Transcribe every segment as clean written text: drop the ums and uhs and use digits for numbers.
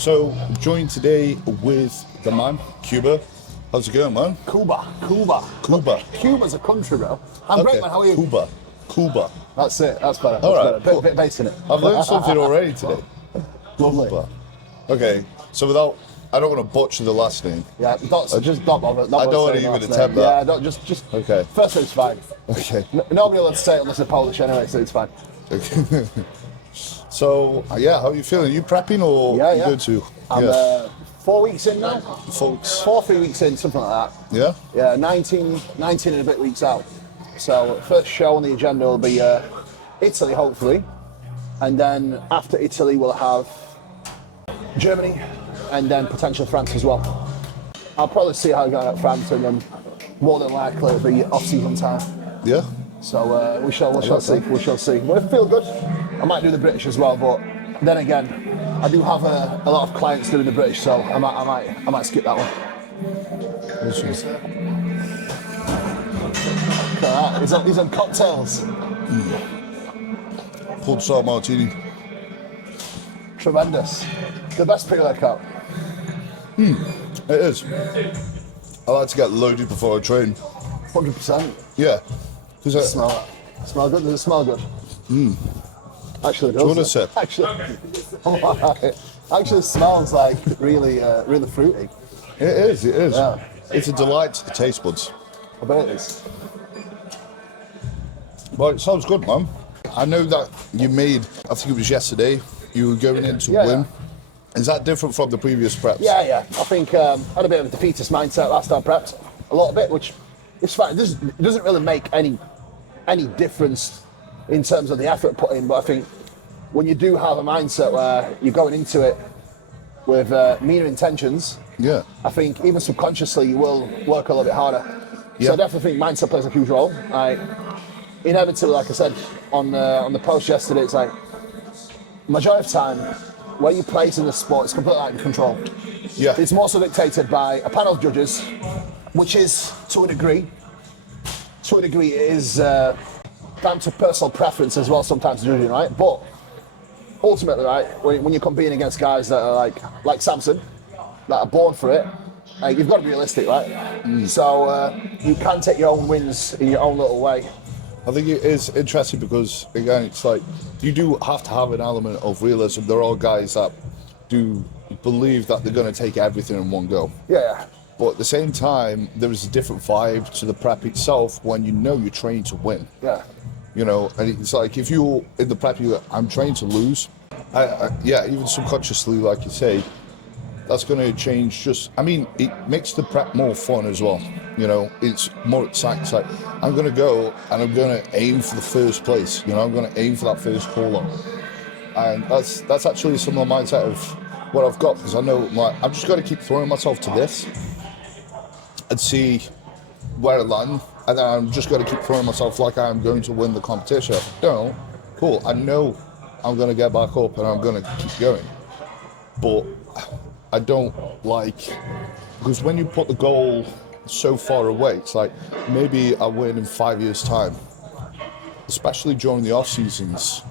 So, joined today with the man, Kuba. How's it going, man? Kuba. Cuba's a country, bro. I'm great, man. How are you? Kuba. That's it. That's better. All right, Better. cool. Bit of bass in it. I've learned something already today. Lovely. Kuba. Okay, so I don't want to butcher the last name. Yeah, just don't bother. I don't want to even attempt that. Yeah, don't, just. Okay. First name's fine. Okay. Nobody will say it unless they're Polish anyway, so it's fine. Okay. So, yeah, how are you feeling? Are you prepping or you good too? I'm 4 weeks in now. Folks. 3 weeks in, something like that. Yeah? Yeah, 19 and a bit weeks out. So, first show on the agenda will be Italy, hopefully. And then after Italy, we'll have Germany and then potentially France as well. I'll probably see how I go at France and then more than likely it'll be off-season time. Yeah? So we shall see. We shall see. But I feel good. I might do the British as well, but then again, I do have a lot of clients doing the British, so I might skip that one. Look at that. He's on cocktails. Pulled salt martini. Tremendous. The best pick of that cup. It is. I like to get loaded before I train. 100%. Yeah. Smell that. Smell good? Does it smell good? Actually, it does. Do you want a sip? Actually smells like really fruity. It is. Yeah. It's a delight to the taste buds. I bet it is. Well, it sounds good, man. I know that you made, I think it was yesterday, you were going in to win. Is that different from the previous preps? Yeah. I think I had a bit of a defeatist mindset last time prepped. A lot of it, which is fine. It doesn't really make any difference in terms of the effort put in, but I think when you do have a mindset where you're going into it with meaner intentions, I think even subconsciously you will work a little bit harder. So I definitely think mindset plays a huge role. Inevitably, like I said on the post yesterday, it's like majority of time where you place in the sport is completely out of control. Yeah. It's more so dictated by a panel of judges, which is to a degree it is down to personal preference as well sometimes judging, right? But ultimately, right, when you're competing against guys that are like Samson, that are born for it, you've got to be realistic, right? So you can take your own wins in your own little way. I think it is interesting because, again, it's like you do have to have an element of realism. There are guys that do believe that they're going to take everything in one go. Yeah. But at the same time, there is a different vibe to the prep itself when you know you're trained to win. Yeah. You know, and it's like if you're in the prep, I'm trained to lose. Even subconsciously, like you say, that's going to change. It makes the prep more fun as well. You know, it's more exciting. It's like I'm going to go and I'm going to aim for the first place. You know, I'm going to aim for that first call-up, and that's actually some of the mindset of what I've got, because I know I've just got to keep throwing myself to this and see where I land, and then I'm just going to keep throwing myself like I'm going to win the competition. No, cool. I know I'm going to get back up and I'm going to keep going, but I don't because when you put the goal so far away, it's like maybe I win in 5 years' time, especially during the off seasons.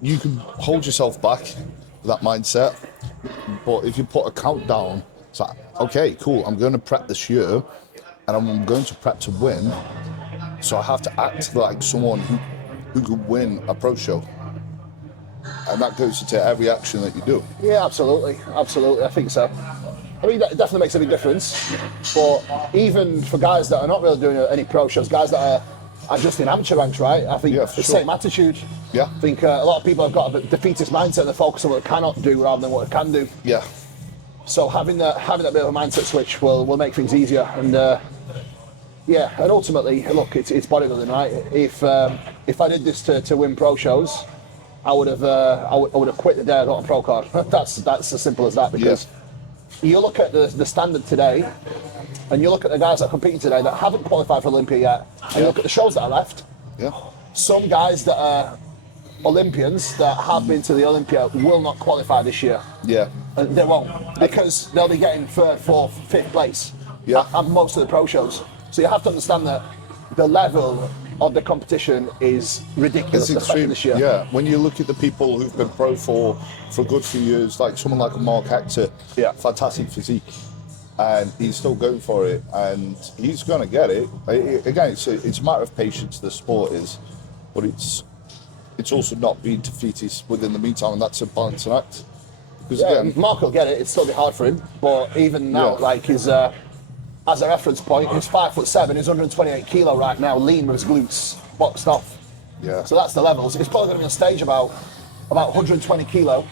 You can hold yourself back with that mindset, but if you put a countdown, it's like, okay, cool, I'm going to prep this year and I'm going to prep to win, so I have to act like someone who could win a pro show. And that goes into every action that you do. Yeah, absolutely, I think so. I mean, that definitely makes a big difference. But even for guys that are not really doing any pro shows, guys that are just in amateur ranks, right? I think the same attitude. Yeah. I think a lot of people have got a defeatist mindset. They focus on what they cannot do rather than what they can do. Yeah. So having that bit of a mindset switch will make things easier. And and ultimately, look, it's bodybuilding, right? If I did this to win pro shows, I would have quit the day I got a pro card. That's as simple as that, because you look at the standard today, and you look at the guys that are competing today that haven't qualified for Olympia yet, and you look at the shows that are left. Yeah. Some guys that are Olympians that have been to the Olympia will not qualify this year. Yeah. And they won't, because they'll be getting third, fourth, fifth place at most of the pro shows. So you have to understand that the level of the competition is ridiculous, It's especially extreme. this year. Yeah, when you look at the people who've been pro for a good few years, like someone like a Mark Hector, fantastic physique, and he's still going for it, and he's going to get it. Again, it's a matter of patience. The sport is, but it's also not being defeatist within the meantime, and that's a balancing act. Because again, Mark will get it. It'll still be hard for him, but even now, like his. As a reference point, he's 5'7", he's 128 kilo right now, lean with his glutes boxed off. Yeah. So that's the levels. He's probably going to be on stage about 120 kilo.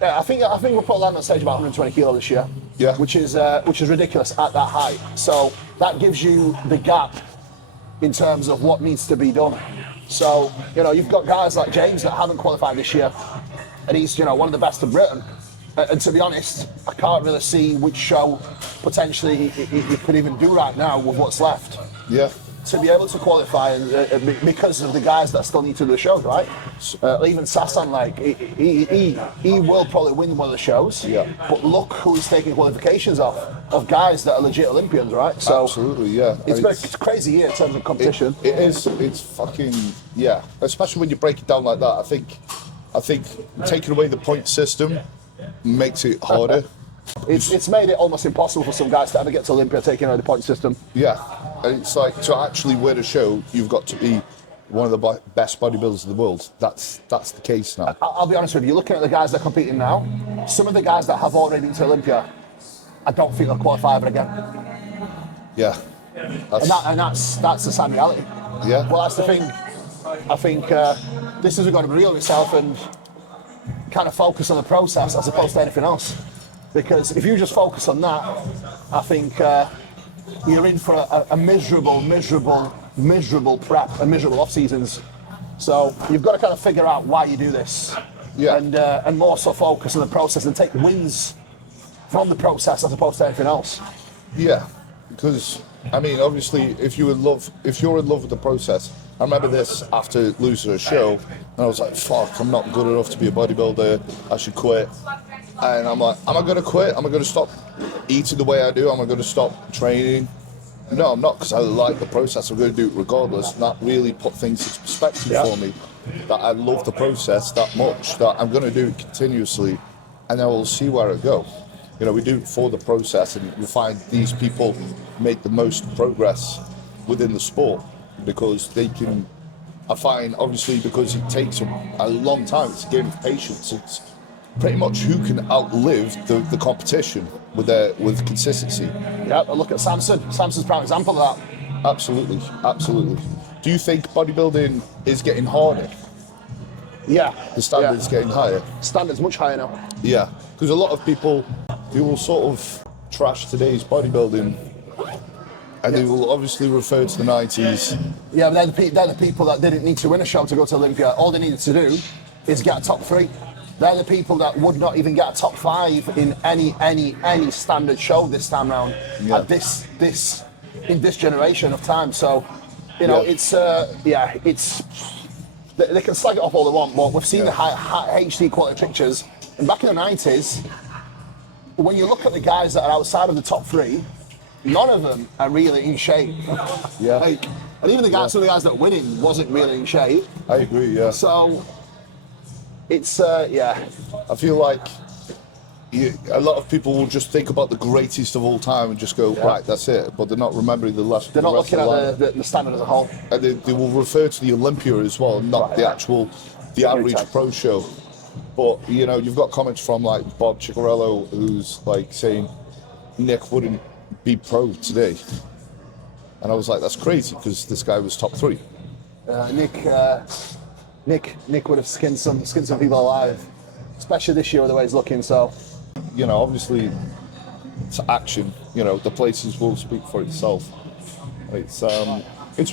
Yeah, I think we'll probably land on stage about 120 kilo this year. Yeah. Which is ridiculous at that height. So that gives you the gap in terms of what needs to be done. So you've got guys like James that haven't qualified this year, and he's one of the best of Britain. And to be honest, I can't really see which show potentially he could even do right now with what's left. Yeah. To be able to qualify, and because of the guys that still need to do the shows, right? Even Cielan, like he will probably win one of the shows. Yeah. But look who he's taking qualifications off of guys that are legit Olympians, right? So absolutely, yeah. It's been a crazy year in terms of competition. It is. It's fucking especially when you break it down like that. I think taking away the point system makes it harder. It's made it almost impossible for some guys to ever get to Olympia taking away the point system. Yeah, and it's like to actually win a show, you've got to be one of the best bodybuilders in the world. That's the case now. I'll be honest with you, looking at the guys that are competing now, some of the guys that have already been to Olympia, I don't think they'll qualify ever again. Yeah. And that's the sad reality. Yeah. Well, that's the thing. I think this is we've got to be real with yourself and kind of focus on the process as opposed to anything else. Because if you just focus on that, I think you're in for a miserable prep and miserable off seasons. So you've got to kind of figure out why you do this, and more so focus on the process and take wins from the process as opposed to anything else. Yeah, because I mean, obviously, if you're in love with the process. I remember this after losing a show, and I was like, fuck, I'm not good enough to be a bodybuilder, I should quit. And I'm like, am I going to quit? Am I going to stop eating the way I do? Am I going to stop training? No, I'm not, because I like the process. I'm going to do it regardless. And that really put things into perspective for me, that I love the process that much, that I'm going to do it continuously, and then we'll see where I go. We do it for the process, and you find these people make the most progress within the sport. Because they can, I find, obviously, because it takes a long time, it's a game of patience. It's pretty much who can outlive the competition with consistency. Yeah, look at Samson. Samson's a prime example of that. Absolutely. Do you think bodybuilding is getting harder? Yeah. The standard's getting higher? Standard's much higher now. Yeah, because a lot of people, they will sort of trash today's bodybuilding. And they will obviously refer to the 90s. Yeah, but they're the people that didn't need to win a show to go to Olympia. All they needed to do is get a top 3. They're the people that would not even get a top 5 in any standard show this time round at this in this generation of time. So, it's they can slag it off all they want, but we've seen the high HD quality pictures. And back in the 90s, when you look at the guys that are outside of the top 3, none of them are really in shape. Yeah. And even some of the guys that are winning wasn't really in shape. I agree, yeah. So, it's, I feel like a lot of people will just think about the greatest of all time and just go, right, that's it. But they're not remembering the last. They're not looking at the standard as a whole. And they will refer to the Olympia as well, not the average pro show. But, you've got comments from like Bob Ciccarello who's like saying Nick wouldn't be pro today, and I was like, that's crazy because this guy was top 3. Nick would have skinned some people alive, especially this year with the way he's looking. So, obviously, it's action. The places will speak for itself. It's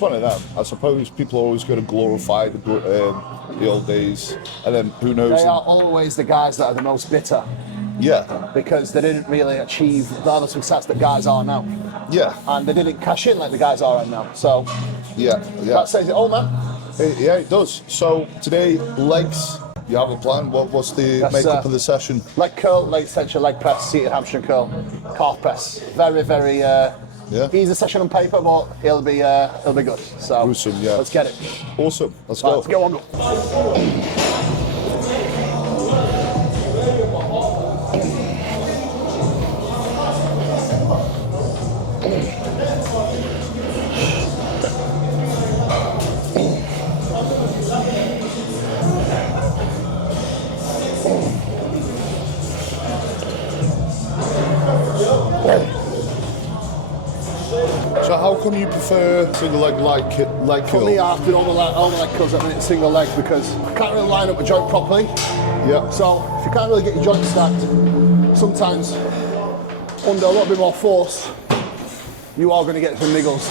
one of them. I suppose people are always going to glorify the old days, and then who knows? They are always the guys that are the most bitter. Yeah. Because they didn't really achieve the other success that guys are now. Yeah. And they didn't cash in like the guys are right now. So, yeah. That says it all, man. It does. So today, legs. You have a plan? What's the makeup of the session? Leg curl, leg extension, leg press, seated hamstring curl, calf press. Very, very Yeah. Easy session on paper, but it'll be good. So Gruesome, yeah. let's get it. Awesome. Let's Right, go. let's go on. So how come you prefer single leg For curl? me, I have to do all my leg curls at the minute, single leg, because I can't really line up a joint properly. Yeah. So if you can't really get your joints stacked, sometimes under a little bit more force, you are going to get some niggles.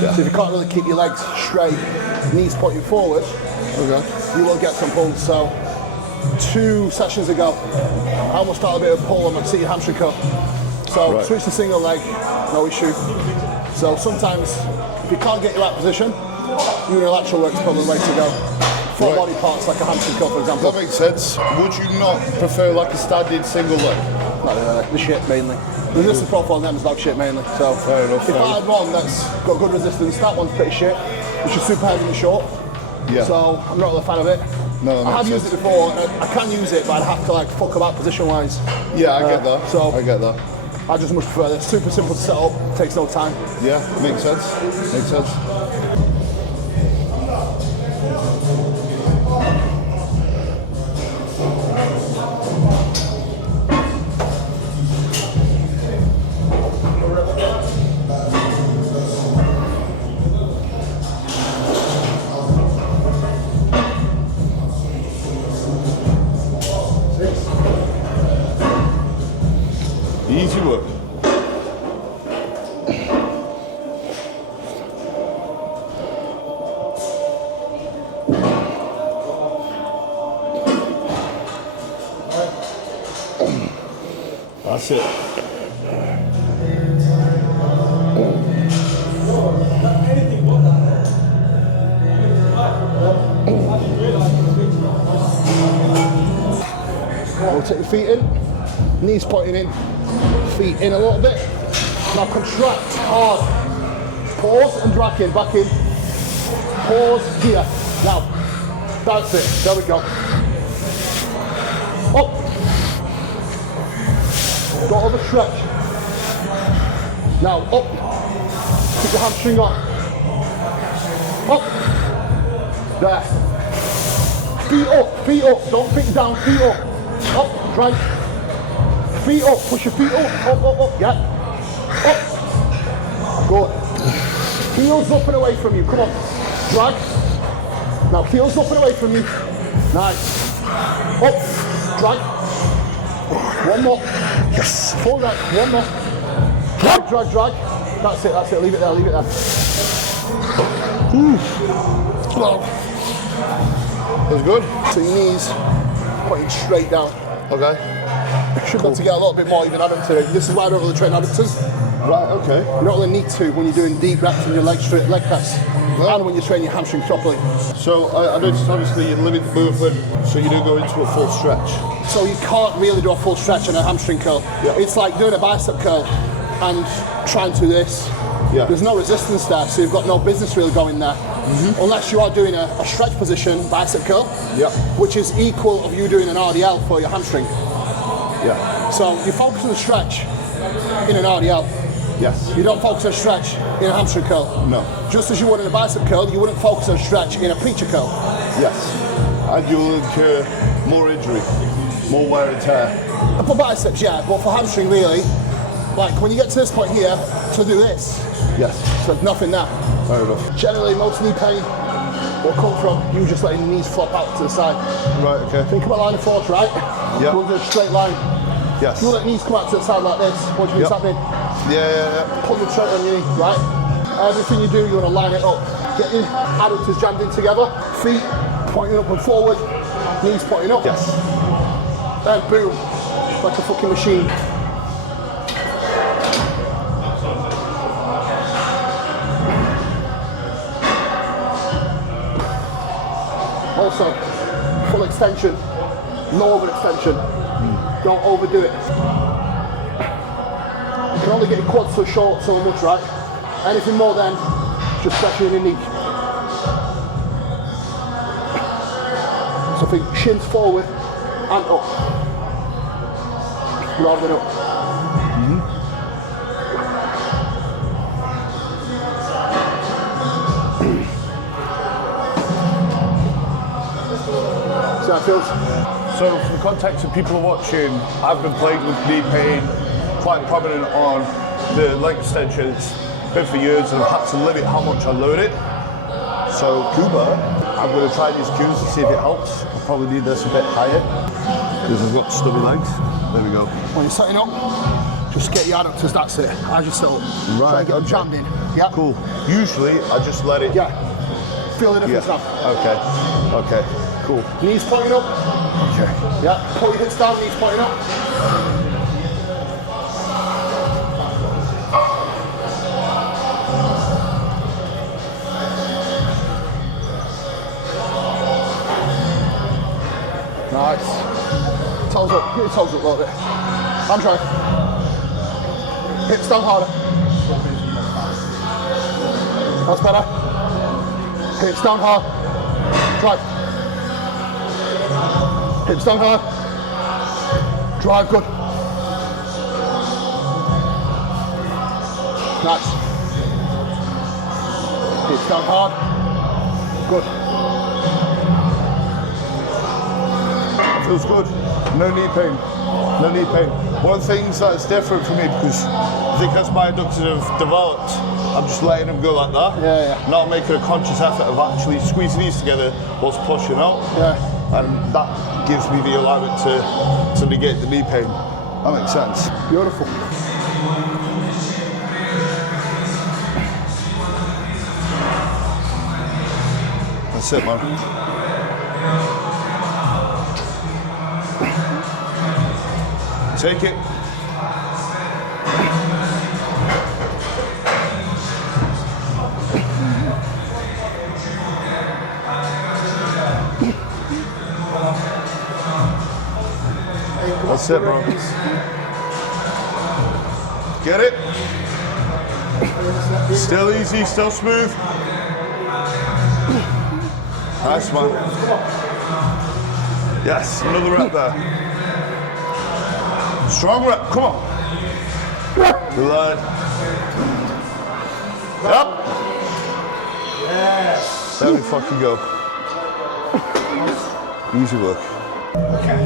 Yeah. So if you can't really keep your legs straight, knees pointing forward, Okay. you will get some pulls. So 2 sessions ago, I almost felt a bit of a pull on my seated hamstring cup. So Right. switch to single leg, no issue. So sometimes, if you can't get your right position, unilateral work's probably the way to go. For Right. body parts like a hamstring cup, for example. That makes sense. Would you not prefer like a standard single leg? Not really. The shit mainly. The resistance profile on them is dog shit mainly. So Fair enough, if fair I had one that's got good resistance, that one's pretty shit, which is super heavy and short. Yeah. So I'm not really a fan of it. No, that I have makes used sense. it before. I can use it, but I'd have to like fuck about position wise. Yeah, I get that. so- I get that. I just much prefer this. Super simple to set up, takes no time. Yeah, makes sense. Makes sense. Easy work. That's it. Rotate your feet in, knees pointing in, feet in a little bit. Now contract hard. Pause and drag in, back in. Pause here. Now, that's it. There we go. Up. Don't overstretch. Now, up. Keep your hamstring on. Up. There. Feet up, don't think down, feet up. Up, drag. Feet up, push your feet up, yeah. Up. Good. Heels up and away from you, come on. Drag. Now heels up and away from you. Nice. Up, drag. One more. Yes. Pull that, one more. Drag, drag, drag. That's it, leave it there, leave it there. Wow. That's good. So your knees pointing straight down. Okay. Should be able to get a little bit more even adductor. This is why I don't really train adductors. Right, okay. You don't really need to when you're doing deep reps in your leg press, and when you're training your hamstrings properly. So I noticed obviously you limit movement, so you do go into a full stretch. So you can't really do a full stretch on a hamstring curl. Yeah. It's like doing a bicep curl and trying to do this. Yeah. There's no resistance there, so you've got no business really going there. Unless you are doing a stretch position bicep curl, Yeah. which is equal of you doing an RDL for your hamstring. Yeah. So you focus on the stretch in an RDL. Yes. You don't focus on stretch in a hamstring curl. No. Just as you would in a bicep curl, you wouldn't focus on stretch in a preacher curl. Yes. And you'll incur more injury, more wear and tear. For biceps, yeah, but for hamstring, really, like when you get to this point here, to do this, Yes. so nothing there. Fair enough. Generally, most knee pain will come from you just letting the knees flop out to the side. Right, okay. Think about line of force, right? Yeah. We'll do a straight line. Yes. You let knees come out to the side like this, what do you think's Yep. happening? Yeah. Pull your straight on your knee, right? Everything you do, you want to line it up. Get your adductors jammed in together, feet pointing up and forward, knees pointing up. Yes. Then boom, like a fucking machine. Also, full extension, no overextension. Don't overdo it. can only get your quads so short so much, right? Anything more than just pressuring your knee. So I think shins forward and up, rather than up. See how it feels? So for the context of people watching, I've been playing with knee pain, quite prominent on the leg extensions, been for years, and I've had to limit how much I load it. So Kuba, I'm going to try these cues to see if it helps. I'll probably need this a bit higher, because I've got stubby legs. There we go. When you're setting up, just get your adducters, that's it, as you set up. Right, Try and get them jammed in. Yeah. Cool. Usually, I just let it... Yeah. Feel the difference now. Okay. Okay. Cool. Knees pointing up. Okay. Yeah. Pull your hips down, knees pointing up. Nice. Toes up. Get your toes up a little bit. I'm trying. Hips down harder. That's better. Hips down hard. Drive. Hips down hard. Drive, good. Nice. Hips down hard. Good. Feels good. No knee pain. No knee pain. One of the things that's different for me, because I think as my adductors have developed, I'm just letting them go like that. Yeah. Not making a conscious effort of actually squeezing these together whilst pushing out. Yeah. And that gives me the alignment to negate the knee pain. That makes sense. Beautiful. That's it, man. Take it. That's it, bro. Get it? Still easy, still smooth. Nice, man. Yes, another rep there. Strong rep, come on. Good line. Yep. Yes. There we fucking go. Easy work. Okay.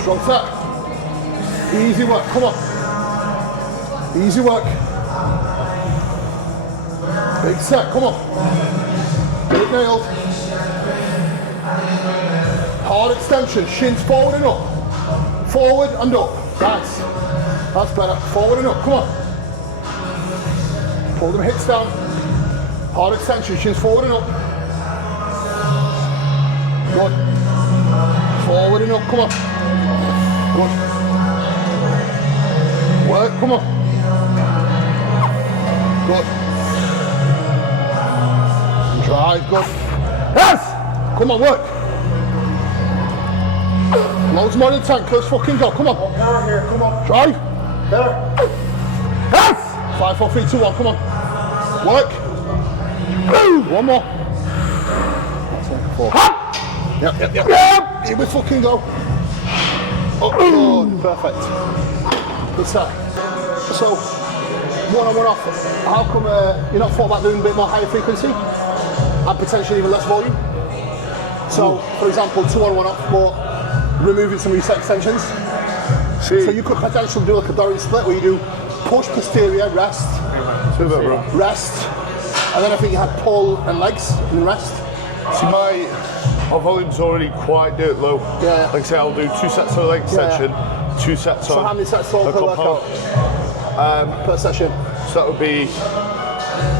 Strong set. Easy work, come on. Easy work. Big set, come on. Get it nailed. Hard extension, shins forward and up. Forward and up. Nice. That's better. Forward and up, come on. Pull them hips down. Hard extension, shins forward and up. Good. Forward and up, come on. Good. Work, come on. Good. Drive, good. Yes! Come on, work. Loads more in the tank, let's fucking go, come on. Power here, come on. Drive. Better. Yes! 5, 4, 3, 2, 1, come on. Work. One more. That's it, 4. Yep. Here we fucking go. Oh, good. Perfect. Good set. So, one on, one off. How come you're not thought about doing a bit more higher frequency and potentially even less volume? So, for example, 2 on, 1 off, but removing some of your set extensions. So you could potentially do like a Dorian split where you do push posterior, rest, rest, and then I think you had pull and legs and rest. See, my volume's already quite dirt low. Yeah. Like I say, I'll do 2 sets of leg extension, 2 sets So on. how many sets total per workout? Per session? So that would be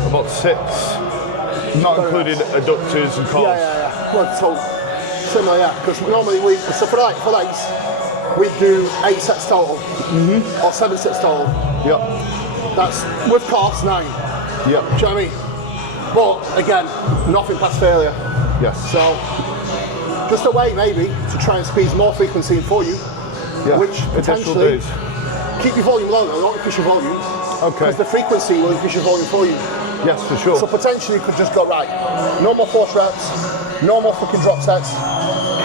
about 6, not including adductors and calves. Yeah. Well, so similar, yeah. Because normally so for legs, we do 8 sets total, or 7 sets total. Yep. That's with calves 9. Yep. Do you know what I mean? But again, nothing past failure. Yes. So just a way maybe to try and squeeze more frequency in for you, which potentially keep your volume low, don't increase your volume. Okay. Because the frequency will increase your volume for you. Yes, for sure. So potentially you could just go, right, no more force reps, no more fucking drop sets,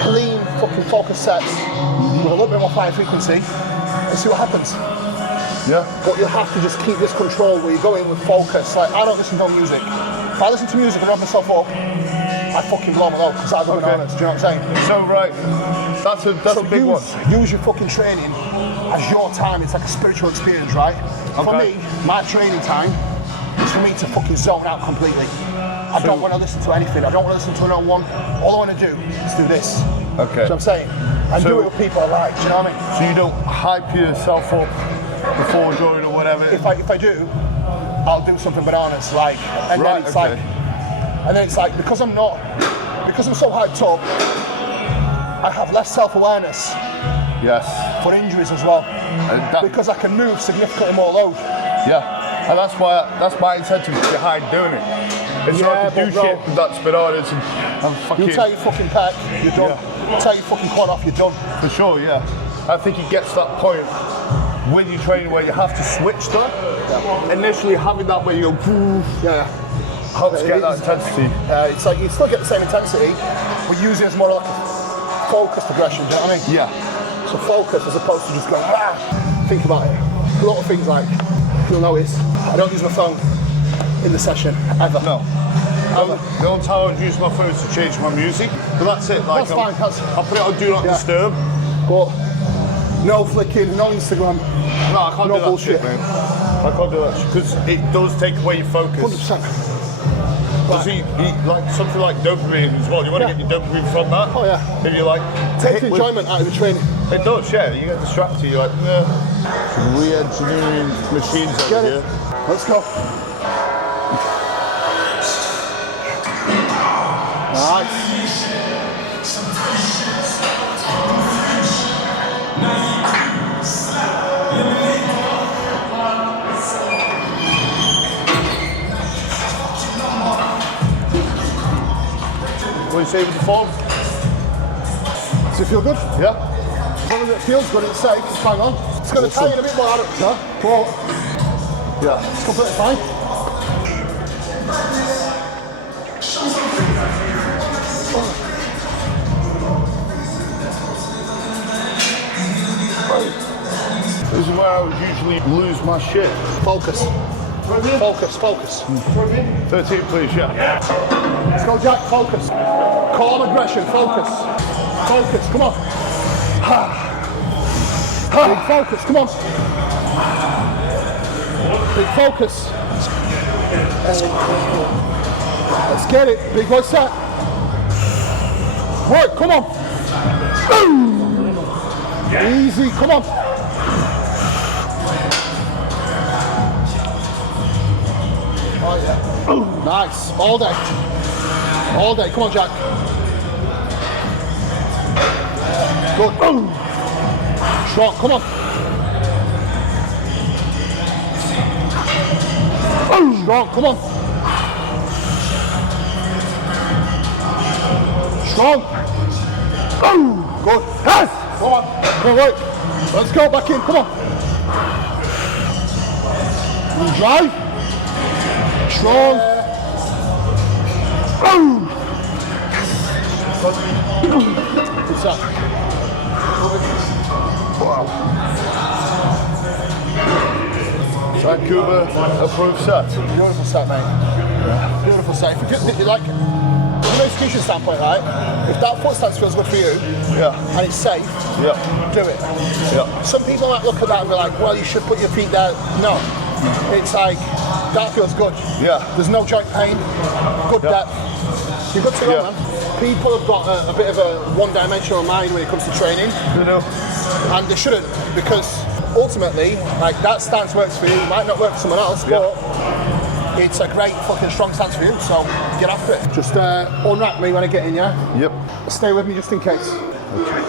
clean fucking focus sets with a little bit more high frequency and see what happens. Yeah. But you have to just keep this control where you go in with focus. Like, I don't listen to music. If I listen to music and rub myself up, I fucking blow my load because I go bananas. Do you know what I'm saying? So, right, that's a big one. Use your fucking training as your time. It's like a spiritual experience, right? For me, my training time is for me to fucking zone out completely. I don't want to listen to anything. I don't want to listen to no one. All I want to do is do this. Okay. Do you know what I'm saying? And do it with people I like. Do you know what I mean? So you don't hype yourself up before, during, or whatever? If I do, I'll do something bananas, like, and then it's like, because I'm so hyped up, I have less self-awareness. Yes. For injuries as well, because I can move significantly more load. Yeah, and that's my incentive behind doing it. It's so I can do shit that's bananas and fucking. You tear your fucking pec, you're done. Yeah. Tear your fucking quad off, you're done. For sure, yeah. I think it gets to that point when you train where you have to switch to it. Yeah. Initially having that where you go, helps get that intensity. It's like you still get the same intensity, but use it as more like a focused aggression. Do you know what I mean? Yeah. So focus as opposed to just going, think about it. A lot of things like, you'll notice, I don't use my phone in the session, ever. No. Ever. The only time I would use my phone is to change my music, but that's it. Like, that's fine. I'll put it on Do Not Disturb. But no flicking, no Instagram, no, I can't do that bullshit. shit, man. I can't do that shit, because it does take away your focus. 100%. Because like something like dopamine as well, you want to get your dopamine from that. Oh yeah. If you like takes the enjoyment out of the training. It does, yeah. You get distracted, you're like, re-engineering machines over here. Let's go. Nice. What do you say with the form? Does it feel good? Yeah. As long as it feels good, it's safe, it's bang on. It's going to tighten a bit more, but yeah, it's completely fine. This is where I would usually lose my shit. Focus. Focus, focus. 13, please, yeah. Let's go, Jack, focus. Calm aggression, focus. Focus, come on. Big focus, come on. Big focus. Let's get it. Big boy set. Work, come on. Easy, come on. Oh yeah. Nice. All day. All day. Come on, Jack. Good. Strong. Come on. Strong. Come on. Strong. Good. Yes. Come on. Come on, right. Let's go back in. Come on. You drive. Strong. What's that? Wow. So Kuba approved set. Beautiful set, mate. Yeah. Beautiful set. If you like, from an execution standpoint, right? If that foot stance feels good for you, and it's safe, do it. Yeah. Some people might look at that and be like, well, you should put your feet there. No. It's like, that feels good. Yeah. There's no joint pain, good depth. You're good to go, man. People have got a bit of a one-dimensional mind when it comes to training. You know. And they shouldn't, because ultimately, like, that stance works for you, it might not work for someone else, but it's a great fucking strong stance for you, so get after it. Just unwrap me when I get in, yeah? Yep. Stay with me just in case. Okay.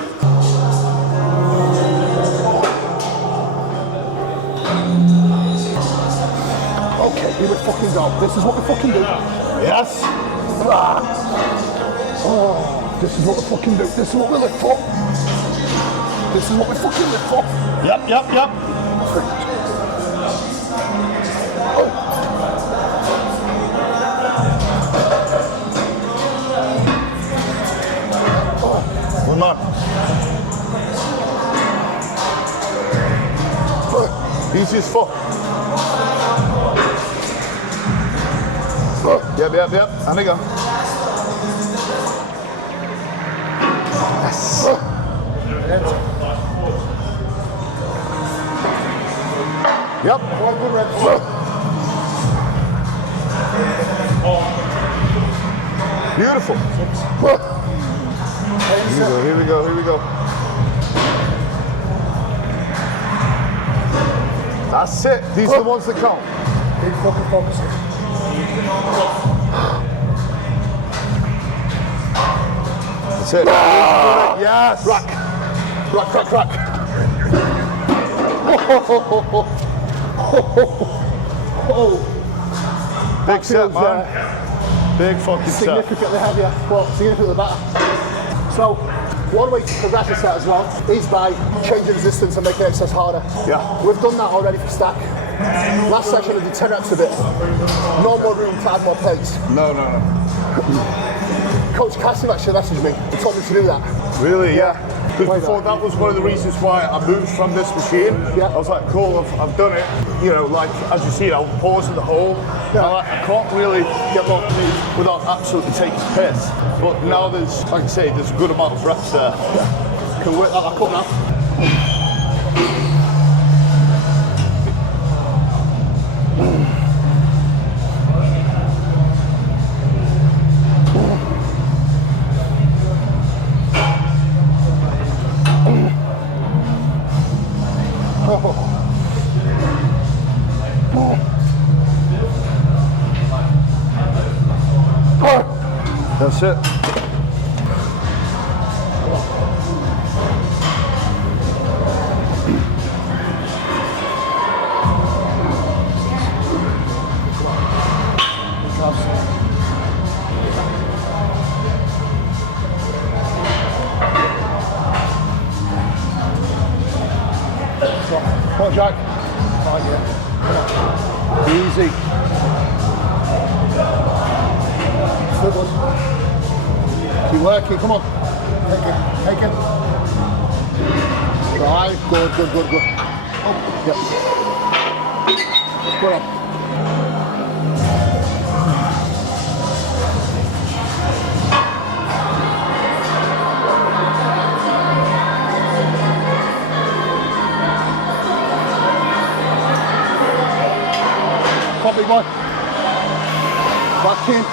Okay, here we fucking go. This is what we fucking do. Yes. Oh, This is what we fucking do. This is what we live for. This is what we fucking live for. Yep. One more. Easy as fuck. Yep. And we go. Yes. Yep. Beautiful. Here we go. That's it. These are the ones that count. Big fucking focus. That's it. Yes. Rack. Big set, man. Big fucking set. Significantly heavier, but significantly better. So, one way to progress a set as well is by changing resistance and making exercise harder. Yeah. We've done that already for stack. Last session I did 10 reps of it. No more room to add more plates. No. Coach Cassim actually messaged me and told me to do that. Really? Yeah. Because before that was one of the reasons why I moved from this machine. Yeah. I was like, cool, I've done it. You know, like, as you see, I'll pause in the hole. Yeah. I can't really get locked in without absolutely taking piss. But now there's, like I say, there's a good amount of reps there. Yeah. Can work that back up now. That's it. Come on, Jack. Easy. Keep working, come on. Take it. Drive, good. Oh, yep. Good on. Come on, big boy. Back in.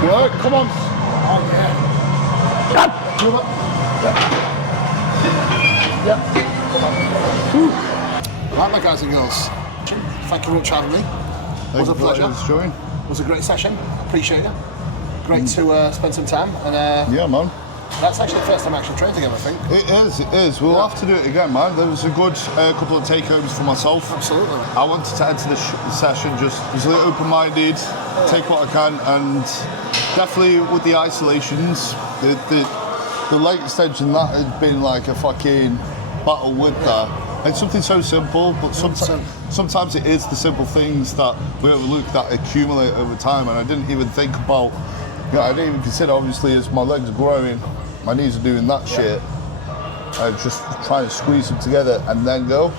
Good, come on. Oh, yeah. Up. Move up. Yep. Right, my guys and girls. Thank you very much for having me. It was a pleasure. It was a great session. Appreciate it. Great to spend some time. And Yeah, man. that's actually the first time I actually trained together, I think. It is. We'll have to do it again, man. There was a good couple of take-homes for myself. Absolutely. I wanted to enter the session just a little open-minded, take what I can, and definitely with the isolations, the leg extension, that had been like a fucking battle with that. It's something so simple, but sometimes it is the simple things that we overlook that accumulate over time, and I didn't even think about, I didn't even consider, obviously, as my legs are growing, my knees are doing that shit, I just try to squeeze them together and then go.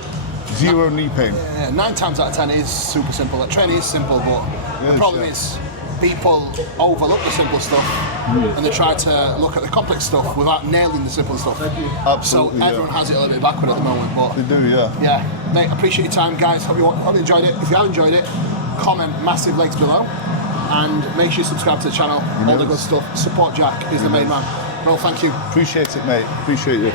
Zero knee pain. Yeah, 9 times out of 10 is super simple. Like, training is simple, but the problem is people overlook the simple stuff and they try to look at the complex stuff without nailing the simple stuff. Absolutely. So everyone has it a little bit backward at the moment, but They do, yeah. yeah, mate, appreciate your time, guys. Hope you enjoyed it. If you have enjoyed it, comment massive links below and make sure you subscribe to the channel. All the good stuff. Support Jack is the main man. Well, thank you. Appreciate it, mate. Appreciate you.